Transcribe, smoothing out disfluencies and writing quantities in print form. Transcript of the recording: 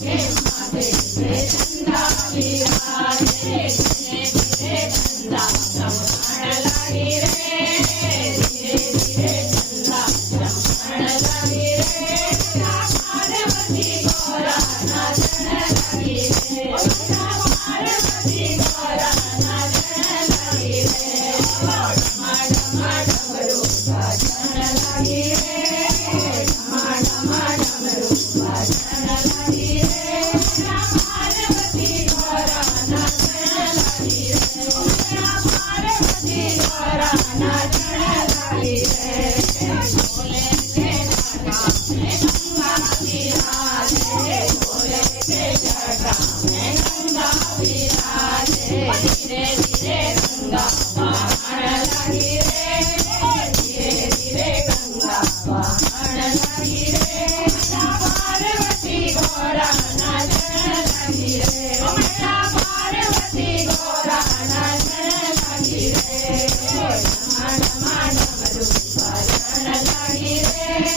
हे महादेव रे चंदा विराजे धीरे धीरे चंदा चमकण लगी रे धीरे धीरे चंदा चमकण लगी रे पार्वती गौरा नाचण लगी रे पार्वती गौरा नाचण लगी रे डमा डमा डमरू बाजण लगी रे डमा डमा डमरू बाजण लगी रे पार्वती गौरा नाचण लगी रे पार्वती गौरा नाचण लगी रे भोले के जटा में गंगा विराजे भोले के जटा में गंगा विराजे धीरे धीरे गंगा बहण लगी रे धीरे धीरे गंगा बहण लगी रे पार्वती गौरा नाचण लगी रे पार्वती गौरा नाचण लगी रे डमा डमा डमरू बाजण लगी रे